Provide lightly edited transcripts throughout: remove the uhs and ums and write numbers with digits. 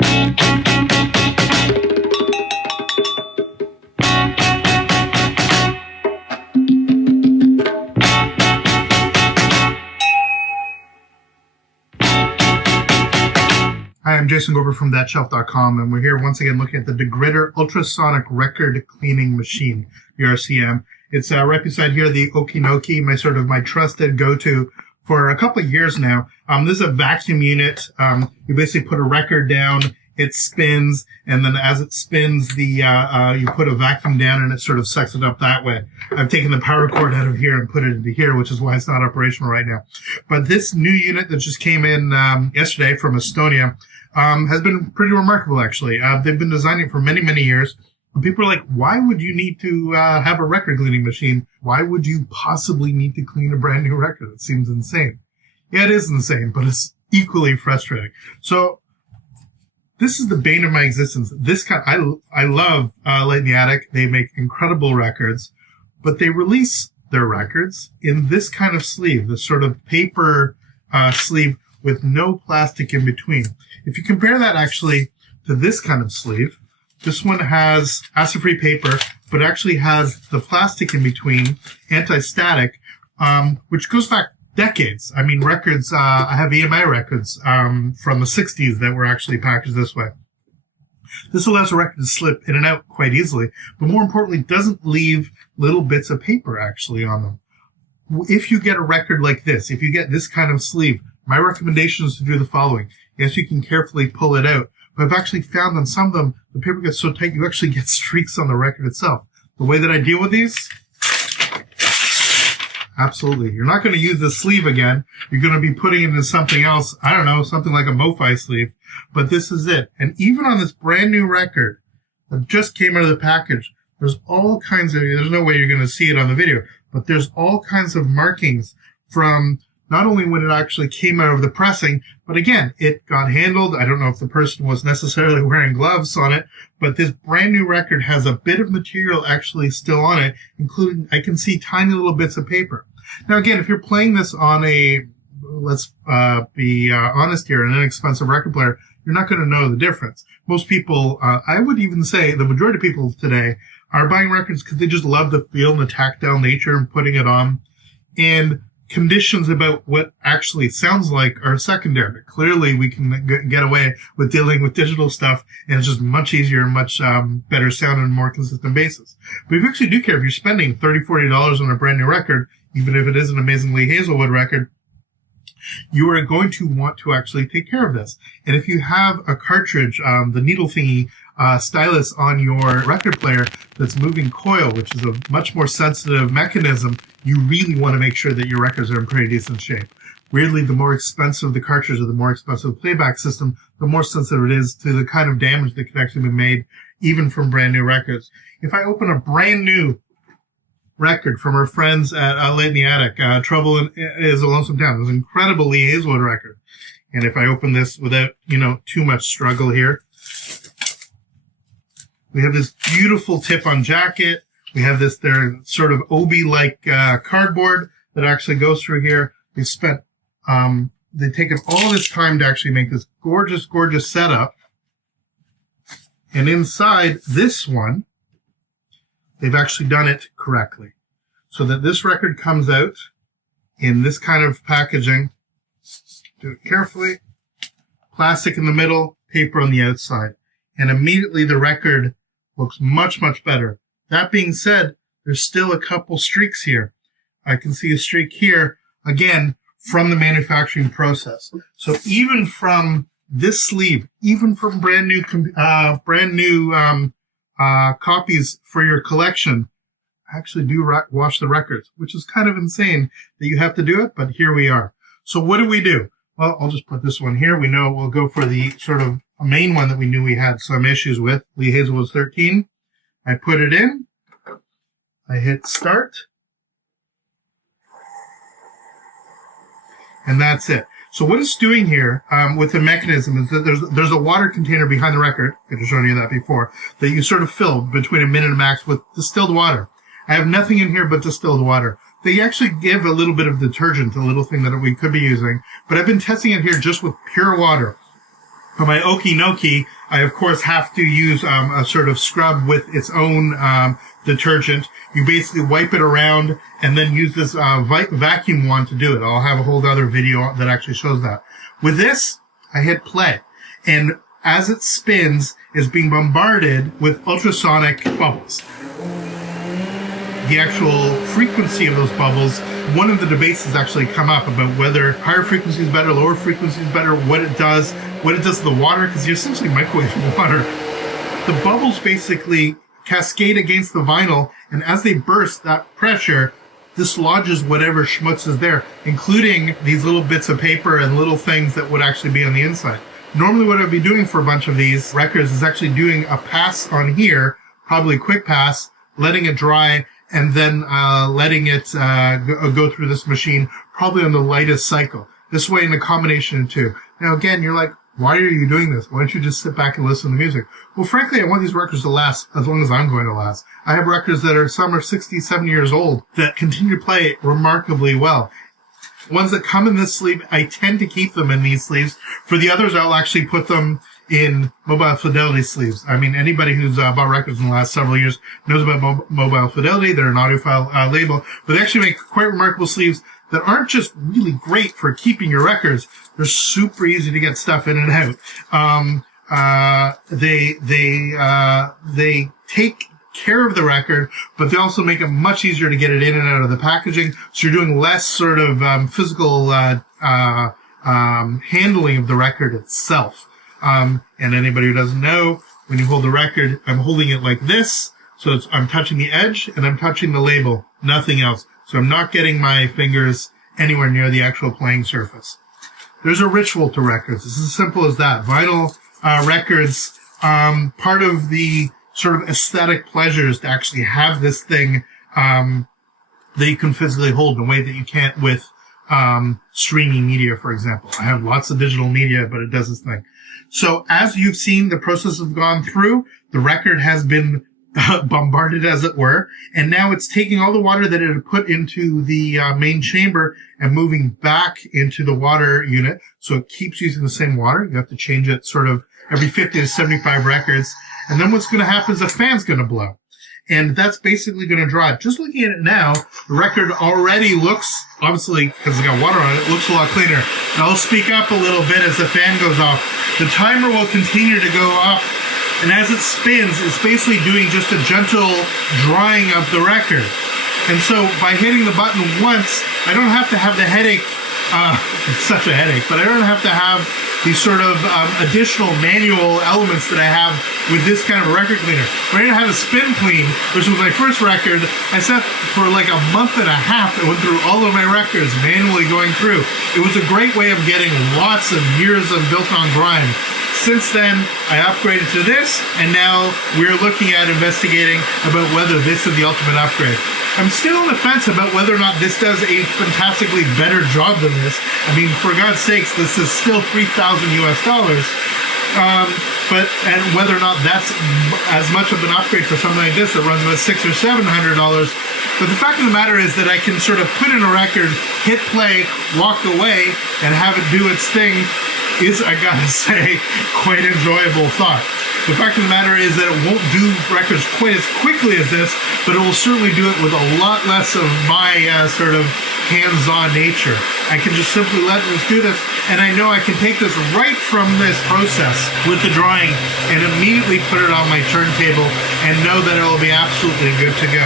Hi, I'm Jason Gorber from ThatShelf.com, and we're here once again looking at the Degritter Ultrasonic Record Cleaning Machine, the RCM. It's right beside here, the Okinoki, my trusted go-to for a couple of years now. This is a vacuum unit. You basically put a record down, it spins, and then as it spins, you put a vacuum down and it sort of sucks it up that way. I've taken the power cord out of here and put it into here, which is why it's not operational right now. But this new unit that just came in yesterday from Estonia has been pretty remarkable, actually. They've been designing it for many, many years. And people are like, why would you need to have a record cleaning machine? Why would you possibly need to clean a brand new record? It seems insane. Yeah, it is insane, but it's equally frustrating. So this is the bane of my existence. I love Light in the Attic. They make incredible records, but they release their records in this kind of sleeve, this sort of paper sleeve with no plastic in between. If you compare that actually to this kind of sleeve, this one has acid-free paper, but actually has the plastic in between, anti-static, which goes back decades. I mean, records, I have EMI records from the 60s that were actually packaged this way. This allows a record to slip in and out quite easily, but more importantly, doesn't leave little bits of paper actually on them. If you get a record like this, if you get this kind of sleeve, my recommendation is to do the following. Yes, you can carefully pull it out, but I've actually found on some of them, the paper gets so tight, you actually get streaks on the record itself. The way that I deal with these, absolutely. You're not going to use the sleeve again. You're going to be putting it in something else. I don't know, something like a MoFi sleeve, but this is it. And even on this brand new record that just came out of the package, there's all kinds of, there's no way you're going to see it on the video, but there's all kinds of markings from not only when it actually came out of the pressing, but again, it got handled. I don't know if the person was necessarily wearing gloves on it, but this brand new record has a bit of material actually still on it, including, I can see tiny little bits of paper. Now again, if you're playing this on a, let's be honest here, an inexpensive record player, you're not going to know the difference. Most people, I would even say the majority of people today are buying records because they just love the feel and the tactile nature and putting it on. And conditions about what actually sounds like are secondary. Clearly, we can get away with dealing with digital stuff, and it's just much easier and much better sound and more consistent basis. But if you actually do care, if you're spending $30, $40 on a brand new record, even if it is an amazingly Hazelwood record, you are going to want to actually take care of this. And if you have a cartridge, the needle thingy, stylus on your record player that's moving coil, which is a much more sensitive mechanism, you really want to make sure that your records are in pretty decent shape. Weirdly, the more expensive the cartridge or the more expensive the playback system, the more sensitive it is to the kind of damage that can actually be made even from brand new records. If I open a brand new record from our friends at Light in the Attic, Trouble is a Lonesome Town, this incredible Lee Hazelwood record. And if I open this without, too much struggle here, we have this beautiful tip-on jacket. We have this, their sort of Obi-like cardboard that actually goes through here. They've spent, they've taken all this time to actually make this gorgeous, gorgeous setup. And inside this one, they've actually done it correctly. So that this record comes out in this kind of packaging. Do it carefully. Plastic in the middle, paper on the outside. And immediately the record looks much, much better. That being said, there's still a couple streaks here. I can see a streak here, again, from the manufacturing process. So even from this sleeve, even from brand new copies for your collection, actually do wash the records, which is kind of insane that you have to do it, but here we are. So what do we do? Well, I'll just put this one here. We know we'll go for the sort of main one that we knew we had some issues with, Lee Hazelwood's 13. I put it in. I hit start. And that's it. So what it's doing here with the mechanism is that there's a water container behind the record, I've shown you that before, that you sort of fill between a minute and max with distilled water. I have nothing in here but distilled water. They actually give a little bit of detergent, a little thing that we could be using, but I've been testing it here just with pure water. For my Okinoki, I of course have to use a sort of scrub with its own detergent. You basically wipe it around and then use this vacuum wand to do it. I'll have a whole other video that actually shows that. With this, I hit play, and as it spins, it's being bombarded with ultrasonic bubbles. The actual frequency of those bubbles, one of the debates has actually come up about whether higher frequency is better, lower frequency is better, what it does to the water, because you're essentially microwaving water. The bubbles basically cascade against the vinyl, and as they burst, that pressure dislodges whatever schmutz is there, including these little bits of paper and little things that would actually be on the inside. Normally what I'd be doing for a bunch of these records is actually doing a pass on here, probably a quick pass, letting it dry, and then letting it go through this machine, probably on the lightest cycle. This way in a combination of two. Now again, you're like, why are you doing this? Why don't you just sit back and listen to music? Well, frankly, I want these records to last as long as I'm going to last. I have records that are, some are 60, 70 years old, that continue to play remarkably well. Ones that come in this sleeve, I tend to keep them in these sleeves. For the others, I'll actually put them in mobile fidelity sleeves. I mean, anybody who's bought records in the last several years knows about mobile fidelity. They're an audiophile label, but they actually make quite remarkable sleeves that aren't just really great for keeping your records. They're super easy to get stuff in and out. They take care of the record, but they also make it much easier to get it in and out of the packaging. So you're doing less sort of physical handling of the record itself. And anybody who doesn't know, when you hold the record, I'm holding it like this. So I'm touching the edge and I'm touching the label, nothing else. So I'm not getting my fingers anywhere near the actual playing surface. There's a ritual to records. It's as simple as that. Vinyl records, part of the sort of aesthetic pleasures to actually have this thing that you can physically hold in a way that you can't with streaming media, for example. I have lots of digital media, but it does this thing. So as you've seen, the process has gone through. The record has been bombarded, as it were, and now it's taking all the water that it had put into the main chamber and moving back into the water unit. So it keeps using the same water. You have to change it sort of every 50 to 75 records. And then what's going to happen is a fan's going to blow. And that's basically going to dry. Just looking at it now, the record already looks, obviously, because it's got water on it, looks a lot cleaner. And I'll speak up a little bit as the fan goes off. The timer will continue to go up. And as it spins, it's basically doing just a gentle drying of the record. And so by hitting the button once, I don't have to have the headache. It's such a headache, but I don't have to have these sort of additional manual elements that I have with this kind of a record cleaner. When I had a spin clean, which was my first record, I sat for like a month and a half and went through all of my records manually going through. It was a great way of getting lots of years of built-on grime. Since then, I upgraded to this, and now we're looking at investigating about whether this is the ultimate upgrade. I'm still on the fence about whether or not this does a fantastically better job than this. I mean, for God's sakes, this is still $3,000 US. And whether or not that's as much of an upgrade for something like this that runs about $600 or $700. But the fact of the matter is that I can sort of put in a record, hit play, walk away, and have it do its thing is, I gotta say, quite enjoyable thought. The fact of the matter is that it won't do records quite as quickly as this, but it will certainly do it with a lot less of my sort of hands-on nature. I can just simply let this do this, and I know I can take this right from this process with the drawing and immediately put it on my turntable and know that it will be absolutely good to go.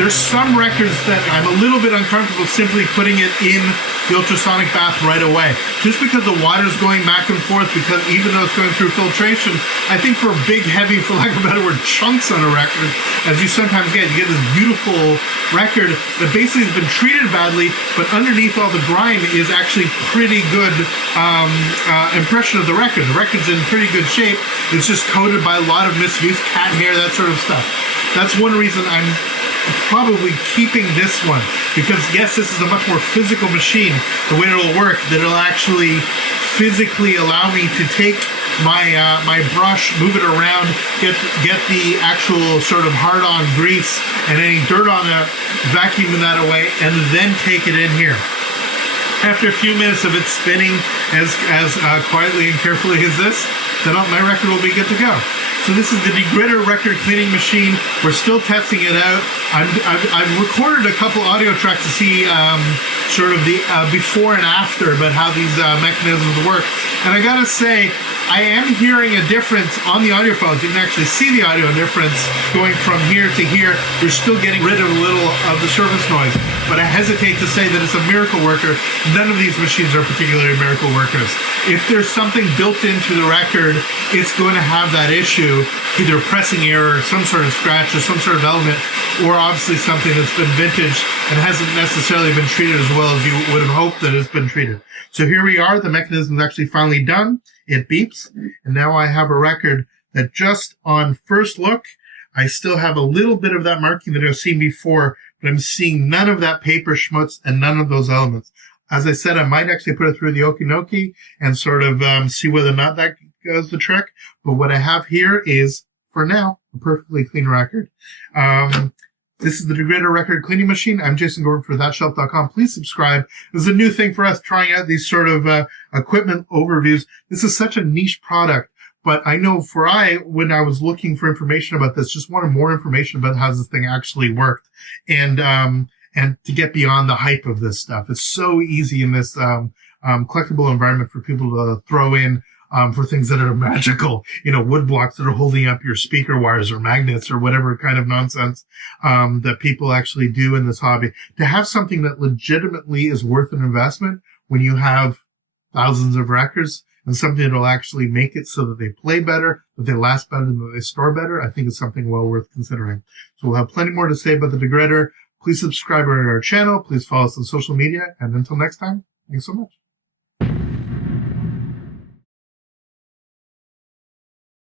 There's some records that I'm a little bit uncomfortable simply putting it in the ultrasonic bath right away. Just because the water's going back and forth, because even though it's going through filtration, I think for big, heavy, for lack of a better word, chunks on a record, as you sometimes get, you get this beautiful record that basically has been treated badly, but underneath all the grime is actually pretty good impression of the record. The record's in pretty good shape. It's just coated by a lot of misuse, cat hair, that sort of stuff. That's one reason I'm probably keeping this one, because yes, this is a much more physical machine. The way it'll work, that it'll actually physically allow me to take my my brush, move it around, get the actual sort of hard-on grease and any dirt on it, vacuuming that away, and then take it in here. After a few minutes of it spinning as quietly and carefully as this, then my record will be good to go. So this is the Degritter record cleaning machine. We're still testing it out. I've recorded a couple audio tracks to see sort of the before and after about how these mechanisms work. And I gotta say, I am hearing a difference on the audio files. You can actually see the audio difference going from here to here. You're still getting rid of a little of the surface noise. But I hesitate to say that it's a miracle worker. None of these machines are particularly miracle workers. If there's something built into the record, it's going to have that issue, either pressing error, some sort of scratch, or some sort of element, or obviously something that's been vintage and hasn't necessarily been treated as well as you would have hoped that it's been treated. So here we are. The mechanism is actually finally done. It beeps. And now I have a record that just on first look, I still have a little bit of that marking that I've seen before, but I'm seeing none of that paper schmutz and none of those elements. As I said, I might actually put it through the Okinoki and sort of see whether or not that does the trick. But what I have here is, for now, a perfectly clean record. This is the Degritter record cleaning machine. I'm Jason Gorber for ThatShelf.com. Please subscribe. This is a new thing for us, trying out these sort of equipment overviews. This is such a niche product. But I know when I was looking for information about this, just wanted more information about how this thing actually worked. And to get beyond the hype of this stuff. It's so easy in this collectible environment for people to throw in for things that are magical, wood blocks that are holding up your speaker wires or magnets or whatever kind of nonsense that people actually do in this hobby. To have something that legitimately is worth an investment when you have thousands of records and something that will actually make it so that they play better, that they last better, and that they store better, I think is something well worth considering. So we'll have plenty more to say about the Degritter. Please subscribe to our channel. Please follow us on social media. And until next time, thanks so much.